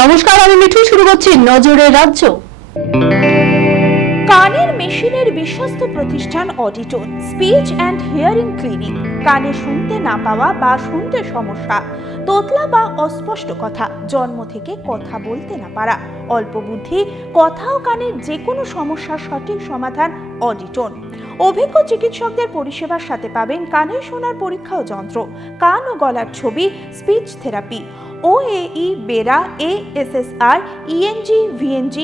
নমস্কার, আমি মিঠু। শুরু করছি নজরে রাজ্য। কানের মেশিনের বিশ্বস্ত প্রতিষ্ঠান Auditone speech and hearing clinic. কানে শুনতে না পাওয়া বা শুনতে সমস্যা, তোতলা বা অস্পষ্ট কথা, জন্ম থেকে কথা বলতে না পারা, অল্প বুদ্ধি, কথা ও কানের যে কোনো সমস্যার সঠিক সমাধান অডিটোন। অভিজ্ঞ চিকিৎসকদের পরিষেবার সাথে পাবেন কানে শোনার পরীক্ষা ও যন্ত্র, কান ও গলার ছবি, speech therapy, OAE, BERA, ASSR, ENG, VNG,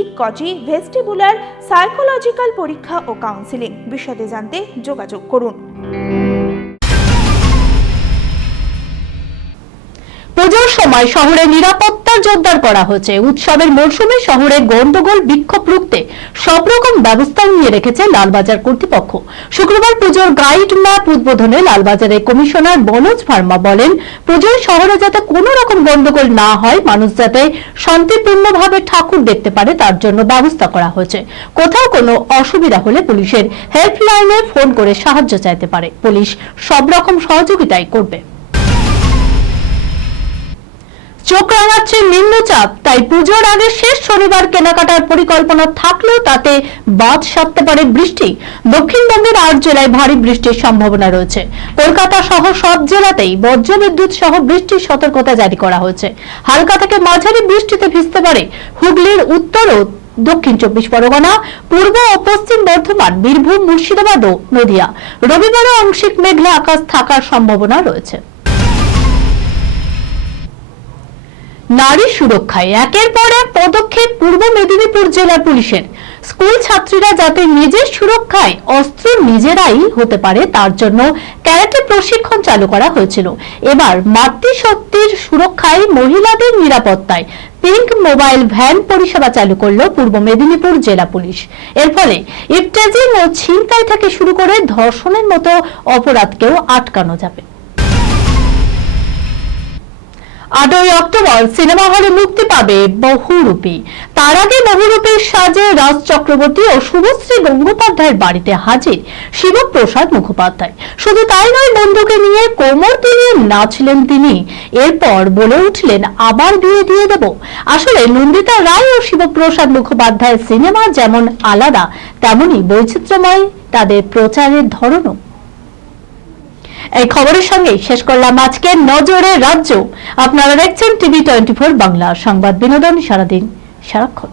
ইকজি, ভেস্টিবুলার, সাইকোলজিক্যাল পরীক্ষা ও কাউন্সিলিং। বিশদে জানতে যোগাযোগ করুন। পুজোর সময় শহরে নিরাপত্তা জোরদার করা হয়েছে। উৎসবের মরশুমে শহরে গন্ডগোল বিক্ষোভ রুখতে সব রকম ব্যবস্থা নিয়ে রেখেছে লালবাজার কর্তৃপক্ষ। শুক্রবার পুজোর গাইড ম্যাপ উদ্বোধনে লালবাজারের কমিশনার বনোজ ভার্মা বলেন, পুজোয় শহরে যাতে কোনো রকম গন্ডগোল না হয়, মানুষ যাতে শান্তিপূর্ণভাবে ঠাকুর দেখতে পারে, তার জন্য ব্যবস্থা করা হয়েছে। কোথাও কোনো অসুবিধা হলে পুলিশের হেল্পলাইনে ফোন করে সাহায্য চাইতে পারে। পুলিশ সব রকম সহযোগিতাই করবে। চোখ রাঙাচ্ছে নিম্নচাপ, তাই পুজোর আগে শেষ শনিবার কেনাকাটার পরিকল্পনা থাকলেও তাতে বাদ সাধতে পারে বৃষ্টি। দক্ষিণবঙ্গের 8 জেলায় ভারী বৃষ্টির সম্ভাবনা রয়েছে। কলকাতা সহ সব জেলাতেই বজ্রবিদ্যুৎ সহ বৃষ্টির সতর্কতা জারি করা হয়েছে। হালকা থেকে মাঝারি বৃষ্টিতে ভিজতে পারে হুগলির উত্তর ও দক্ষিণ 24 পরগনা, পূর্ব ও পশ্চিম বর্ধমান, বীরভূম, মুর্শিদাবাদ ও নদিয়া। রবিবারও আংশিক মেঘলা আকাশ থাকার সম্ভাবনা রয়েছে। নারী সুরক্ষায় একের পর এক পদক্ষেপ পূর্ব মেদিনীপুর জেলা পুলিশের। স্কুল ছাত্রীরা যাতে নিজের সুরক্ষায় অস্ত্র নিজেরাই হতে পারে, তার জন্য ক্যারাটে প্রশিক্ষণ চালু করা হয়েছিল। এবার মাতৃশক্তির সুরক্ষায়, মহিলাদের নিরাপত্তায় পিঙ্ক মোবাইল ভ্যান পরিষেবা চালু করল পূর্ব মেদিনীপুর জেলা পুলিশ। এর ফলে ইফটেজিং ও ছিনতাই থেকে শুরু করে ধর্ষণের মতো অপরাধকেও আটকানো যাবে। 8ই অক্টোবর সিনেমা হলে মুক্তি পাবে বহুরূপী। তার আগে বহুরূপীর সাজে রাজ চক্রবর্তী ও শুভশ্রী গঙ্গোপাধ্যায়ের বাড়িতে হাজির শিবপ্রসাদ মুখোপাধ্যায়। শুধু তাই নয়, বন্ধুকে নিয়ে কোমর দিয়ে নাচলেন তিনি। এরপর বলে উঠলেন, আবার বিয়ে দিয়ে দেব। আসলে নন্দিতা রায় ও শিবপ্রসাদ মুখোপাধ্যায়ের সিনেমা যেমন আলাদা, তেমনি বৈচিত্র্যময় তাদের প্রচারের ধরনও। এই খবরের সঙ্গে শেষ করলাম আজকের নজরে রাজ্য। আপনারা দেখছেন টিভি 24 বাংলা, সংবাদ বিনোদন সারাদিন সারাক্ষণ।